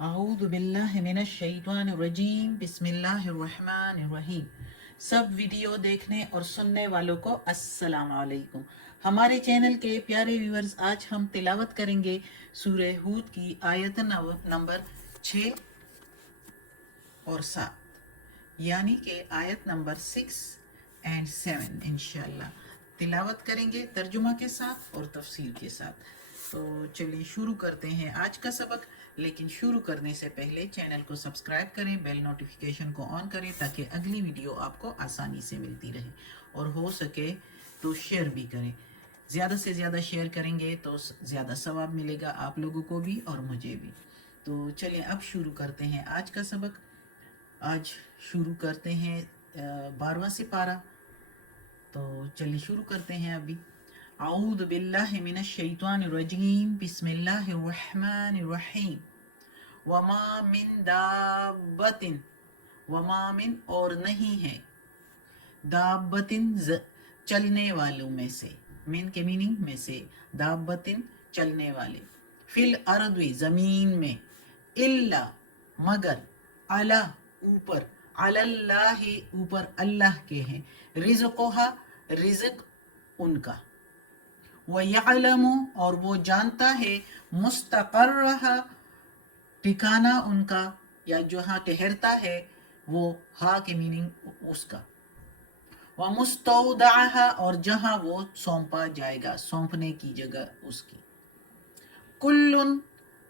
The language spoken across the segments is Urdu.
اعوذ باللہ من الشیطان الرجیم بسم اللہ الرحمن الرحیم۔ سب ویڈیو دیکھنے اور سننے والوں کو السلام علیکم۔ ہمارے چینل کے پیارے ویورز، آج ہم تلاوت کریں گے سورہ ہود کی آیت نمبر 6 اور 7، یعنی کہ آیت نمبر 6 اینڈ 7 انشاءاللہ تلاوت کریں گے ترجمہ کے ساتھ اور تفسیر کے ساتھ۔ تو چلیے شروع کرتے ہیں آج کا سبق، لیکن شروع کرنے سے پہلے چینل کو سبسکرائب کریں، بیل نوٹیفیکیشن کو آن کریں تاکہ اگلی ویڈیو آپ کو آسانی سے ملتی رہے، اور ہو سکے تو شیئر بھی کریں۔ زیادہ سے زیادہ شیئر کریں گے تو زیادہ ثواب ملے گا آپ لوگوں کو بھی اور مجھے بھی۔ تو چلیے اب شروع کرتے ہیں آج کا سبق۔ آج شروع کرتے ہیں 12واں سپارہ، تو چلیے شروع کرتے ہیں ابھی۔ اعوذ باللہ من الشیطان الرجیم بسم اللہ الرحمن الرحیم۔ وما من دابت، وما من اور نہیں ہے، دابتن چلنے والوں میں سے، من کے میننگ میں سے، دابتن چلنے والے، فی الارض زمین میں، الا مگر، علی اوپر، علی اللہ اوپر اللہ کے ہیں، رزقھا رزق ان کا، وَيَعْلَمُ اور وہ جانتا ہے، مستقرہا ٹھکانہ ان کا، یا جہاں ٹھہرتا ہے وہ، ہا کے میننگ اس کا، وَمُسْتَوْدَعَهَا اور جہاں وہ سونپا جائے گا، سونپنے کی جگہ اس کی، کلن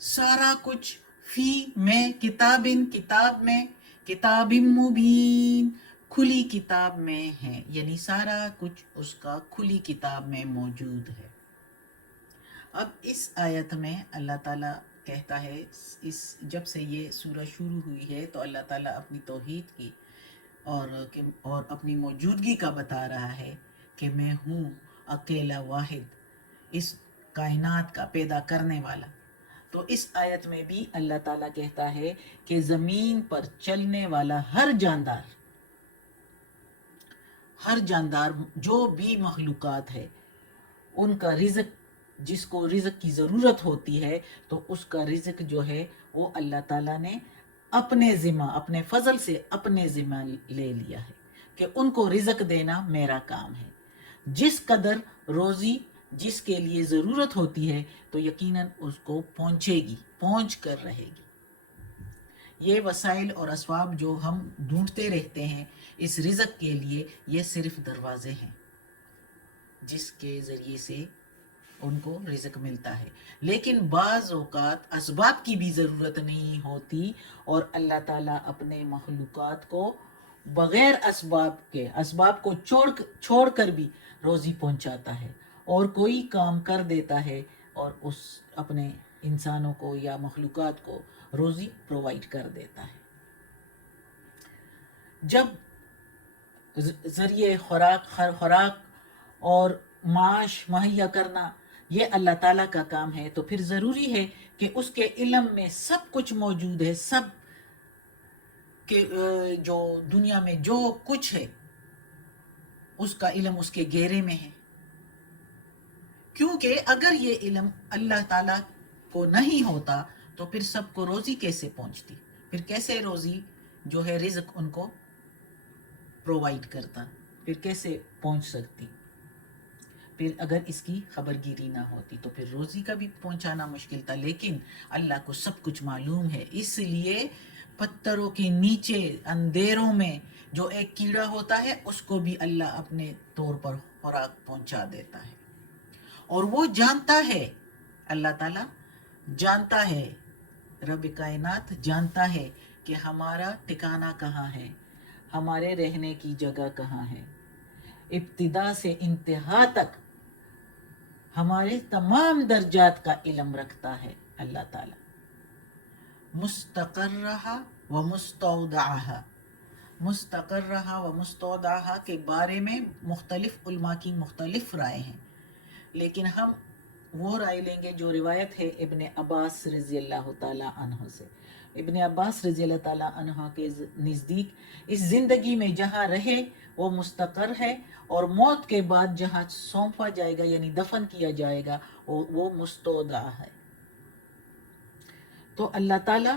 سارا کچھ، فی میں، کتابن کتاب میں، کتاب مبین کھلی کتاب میں ہے، یعنی سارا کچھ اس کا کھلی کتاب میں موجود ہے۔ اب اس آیت میں اللہ تعالیٰ کہتا ہے، جب سے یہ سورہ شروع ہوئی ہے تو اللہ تعالیٰ اپنی توحید کی اور اپنی موجودگی کا بتا رہا ہے کہ میں ہوں اکیلا واحد، اس کائنات کا پیدا کرنے والا۔ تو اس آیت میں بھی اللہ تعالیٰ کہتا ہے کہ زمین پر چلنے والا ہر جاندار جو بھی مخلوقات ہے، ان کا رزق، جس کو رزق کی ضرورت ہوتی ہے تو اس کا رزق جو ہے وہ اللہ تعالیٰ نے اپنے ذمہ، اپنے فضل سے اپنے ذمہ لے لیا ہے کہ ان کو رزق دینا میرا کام ہے۔ جس قدر روزی جس کے لیے ضرورت ہوتی ہے تو یقیناً اس کو پہنچے گی، پہنچ کر رہے گی۔ یہ وسائل اور اسباب جو ہم ڈھونڈتے رہتے ہیں اس رزق کے لیے، یہ صرف دروازے ہیں جس کے ذریعے سے ان کو رزق ملتا ہے، لیکن بعض اوقات اسباب کی بھی ضرورت نہیں ہوتی، اور اللہ تعالیٰ اپنے مخلوقات کو بغیر اسباب کو چھوڑ کر بھی روزی پہنچاتا ہے، اور کوئی کام کر دیتا ہے اور اس اپنے انسانوں کو یا مخلوقات کو روزی پرووائڈ کر دیتا ہے۔ جب ذریعے خوراک اور معاش مہیا کرنا یہ اللہ تعالیٰ کا کام ہے، تو پھر ضروری ہے کہ اس کے علم میں سب کچھ موجود ہے، سب کہ جو دنیا میں جو کچھ ہے اس کا علم اس کے گھیرے میں ہے، کیونکہ اگر یہ علم اللہ تعالیٰ کو نہیں ہوتا تو پھر سب کو روزی کیسے پہنچتی، پھر کیسے روزی جو ہے رزق ان کو پرووائڈ کرتا، پھر کیسے پہنچ سکتی، پھر اگر اس کی خبر گیری نہ ہوتی تو پھر روزی کا بھی پہنچانا مشکل تھا۔ لیکن اللہ کو سب کچھ معلوم ہے، اس لیے پتھروں کے نیچے اندھیروں میں جو ایک کیڑا ہوتا ہے اس کو بھی اللہ اپنے طور پر خوراک پہنچا دیتا ہے، اور وہ جانتا ہے، اللہ تعالیٰ جانتا ہے، رب کائنات جانتا ہے کہ ہمارا ٹھکانہ کہاں ہے، ہمارے رہنے کی جگہ کہاں ہے، ابتدا سے انتہا تک ہمارے تمام درجات کا علم رکھتا ہے اللہ تعالیٰ۔ مستقرہا و مستودعہا، مستقرہا و مستودعہا کے بارے میں مختلف علماء کی مختلف رائے ہیں، لیکن ہم وہ رائے لیں گے جو روایت ہے ابن عباس رضی اللہ تعالیٰ عنہ سے۔ ابن عباس رضی اللہ تعالیٰ عنہ کے نزدیک اس زندگی میں جہاں رہے وہ مستقر ہے، اور موت کے بعد جہاں سونپا جائے گا یعنی دفن کیا جائے گا وہ مستودع ہے۔ تو اللہ تعالیٰ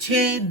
6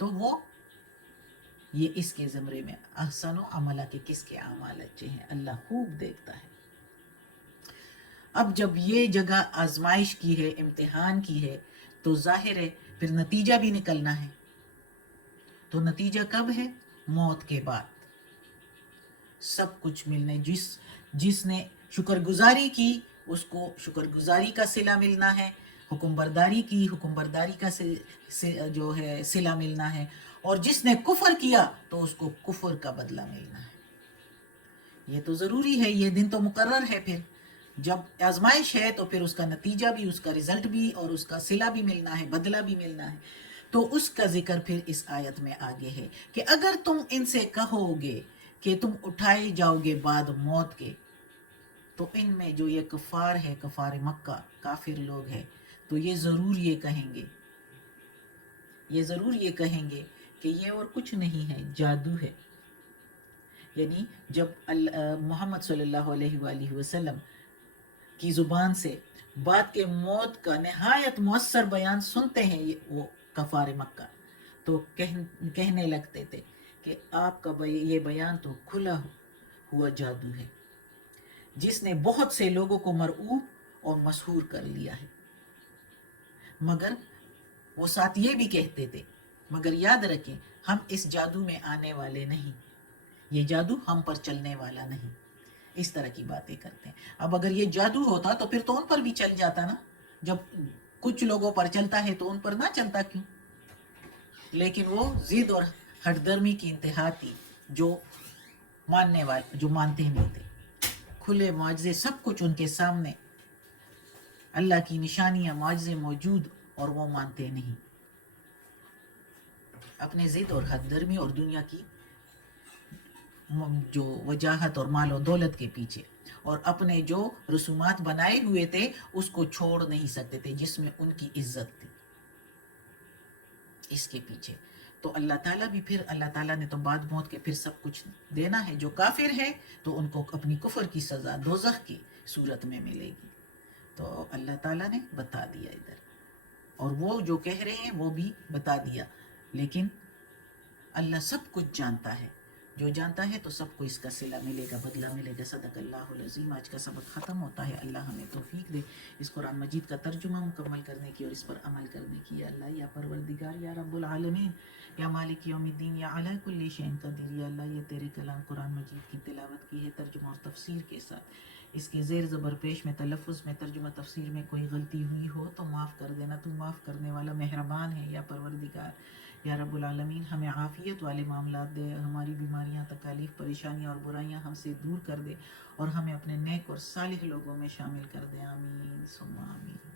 تو وہ یہ اس کے زمرے میں احسن و عملہ کے کس کے اعمال اچھے ہیں اللہ خوب دیکھتا ہے۔ اب جب یہ جگہ آزمائش کی ہے، امتحان کی ہے، تو ظاہر ہے پھر نتیجہ بھی نکلنا ہے۔ تو نتیجہ کب ہے؟ موت کے بعد سب کچھ ملنے، جس نے شکر گزاری کی اس کو شکر گزاری کا صلہ ملنا ہے، حکم برداری کی حکم برداری کا جو ہے صلہ ملنا ہے، اور جس نے کفر کیا تو اس کو کفر کا بدلہ ملنا ہے۔ یہ تو ضروری ہے، یہ دن تو مقرر ہے۔ پھر جب آزمائش ہے تو پھر اس کا نتیجہ بھی، اس کا رزلٹ بھی، اور اس کا صلہ بھی ملنا ہے، بدلہ بھی ملنا ہے۔ تو اس کا ذکر پھر اس آیت میں آگے ہے کہ اگر تم ان سے کہو گے کہ تم اٹھائے جاؤ گے بعد موت کے، تو ان میں جو یہ کفار ہے، کفار مکہ، کافر لوگ ہیں، تو یہ ضرور یہ کہیں گے کہ یہ اور کچھ نہیں ہے، جادو ہے۔ یعنی جب محمد صلی اللہ علیہ وآلہ وسلم کی زبان سے بات کے موت کا نہایت مؤثر بیان سنتے ہیں وہ کفار مکہ، تو کہنے لگتے تھے کہ آپ کا یہ بیان تو کھلا ہوا جادو ہے، جس نے بہت سے لوگوں کو مرعوب اور مسحور کر لیا ہے۔ مگر وہ ساتھ یہ بھی کہتے تھے، مگر یاد رکھیں ہم اس جادو میں آنے والے نہیں، یہ جادو ہم پر چلنے والا نہیں۔ اس طرح کی باتیں کرتے ہیں۔ اب اگر یہ جادو ہوتا تو پھر تو ان پر بھی چل جاتا نا، جب کچھ لوگوں پر چلتا ہے تو ان پر نہ چلتا کیوں؟ لیکن وہ ضد اور ہٹ درمی کی انتہا تھی، جو مانتے نہیں تھے۔ کھلے معجزے سب کچھ ان کے سامنے، اللہ کی نشانیاں معجزے موجود، اور وہ مانتے نہیں۔ اپنے ضد اور حد درمی اور دنیا کی جو وجاہت اور مال و دولت کے پیچھے، اور اپنے جو رسومات بنائے ہوئے تھے اس کو چھوڑ نہیں سکتے تھے، جس میں ان کی عزت تھی، اس کے پیچھے۔ تو اللہ تعالیٰ نے تو بعد موت کے پھر سب کچھ دینا ہے۔ جو کافر ہے تو ان کو اپنی کفر کی سزا دوزخ کی صورت میں ملے گی۔ تو اللہ تعالیٰ نے بتا دیا ادھر، اور وہ جو کہہ رہے ہیں وہ بھی بتا دیا، لیکن اللہ سب کچھ جانتا ہے۔ جو جانتا ہے تو سب کو اس کا صلہ ملے گا، بدلہ ملے گا۔ صدق اللہ العظیم۔ آج کا سبق ختم ہوتا ہے۔ اللہ ہمیں توفیق دے اس قرآن مجید کا ترجمہ مکمل کرنے کی اور اس پر عمل کرنے کی۔ یا اللہ، یا پروردگار، یا رب العالمین، یا مالک یوم الدین، یا علی کل شیء قدیر، یا اللہ یہ تیرے کلام قرآن مجید کی تلاوت کی ہے ترجمہ اور تفسیر کے ساتھ، اس کے زیر زبر پیش میں، تلفظ میں، ترجمہ تفسیر میں کوئی غلطی ہوئی ہو تو معاف کر دینا، تو معاف کرنے والا مہربان ہے۔ یا پروردگار، یا رب العالمین، ہمیں عافیت والے معاملات دے، ہماری بیماریاں، تکالیف، پریشانیاں اور برائیاں ہم سے دور کر دے، اور ہمیں اپنے نیک اور صالح لوگوں میں شامل کر دے۔ آمین ثم آمین۔